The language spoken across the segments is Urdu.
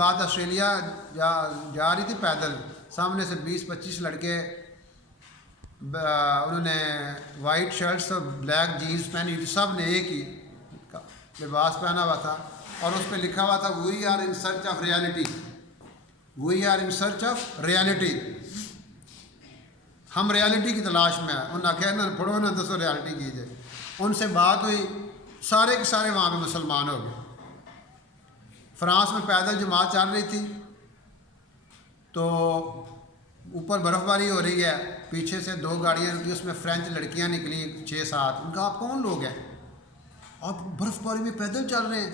جماعت آسٹریلیا جا رہی تھی پیدل، سامنے سے 20-25 لڑکے، انہوں نے وائٹ شرٹس اور بلیک جینس پہنی تھی، سب نے ایک ہی لباس پہنا ہوا تھا، اور اس پہ لکھا ہوا تھا we are in search of reality, we are in search of reality, ہم ریالٹی کی تلاش میں ہیں۔ انہوں نے کہا نہ پڑھو نہ دسو ریالٹی کیجیے۔ ان سے بات ہوئی، سارے کے سارے وہاں پہ مسلمان ہو گئے۔ فرانس میں پیدل جماعت چل رہی تھی، تو اوپر برف باری ہو رہی ہے، پیچھے سے 2 گاڑیاں نکلی، اس میں فرینچ لڑکیاں نکلیں 6-7۔ ان کا آپ کون لوگ ہیں؟ آپ برف باری میں پیدل چل رہے ہیں؟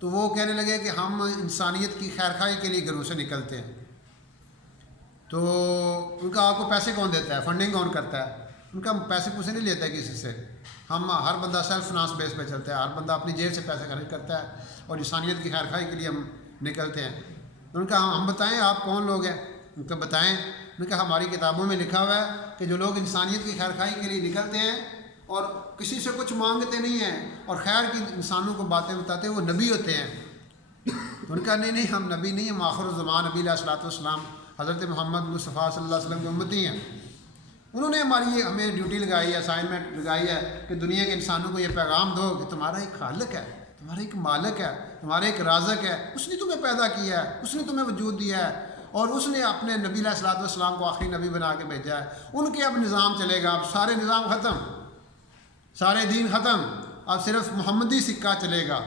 تو وہ کہنے لگے کہ ہم انسانیت کی خیر خواہی کے لیے گھروں سے نکلتے ہیں۔ تو ان کا آپ کو پیسے کون دیتا ہے، فنڈنگ کون کرتا ہے؟ ان کا پیسے پوسے نہیں لیتا ہے کسی سے، ہم ہر بندہ سیلف فنانس بیس پہ چلتا ہے، ہر بندہ اپنی جیب سے پیسے خرچ کرتا ہے اور انسانیت کی خیر خواہی کے لیے ہم نکلتے ہیں۔ تو ان کا ہم بتائیں آپ کون لوگ ہیں؟ ان کا بتائیں۔ ان کا ہماری کتابوں میں لکھا ہوا ہے کہ جو لوگ انسانیت کی خیر خواہی کے لیے نکلتے ہیں اور کسی سے کچھ مانگتے نہیں ہیں اور خیر کی انسانوں کو باتیں بتاتے ہیں، وہ نبی ہوتے ہیں۔ تو ان کا نہیں ہم نبی نہیں، ہم آخر الزمان نبی علیہ الصلوۃ والسلام حضرت محمد مصطفیٰ صلی اللہ علیہ وسلم کی امتی ہیں۔ انہوں نے ہمیں ڈیوٹی لگائی ہے، اسائنمنٹ لگائی ہے کہ دنیا کے انسانوں کو یہ پیغام دو کہ تمہارا ایک خالق ہے، تمہارا ایک مالک ہے، تمہارا ایک رازق ہے، اس نے تمہیں پیدا کیا ہے، اس نے تمہیں وجود دیا ہے، اور اس نے اپنے نبی علیہ الصلوۃ والسلام کو آخری نبی بنا کے بھیجا ہے۔ ان کے اب نظام چلے گا، اب سارے نظام ختم، سارے دین ختم، اب صرف محمدی سکہ چلے گا۔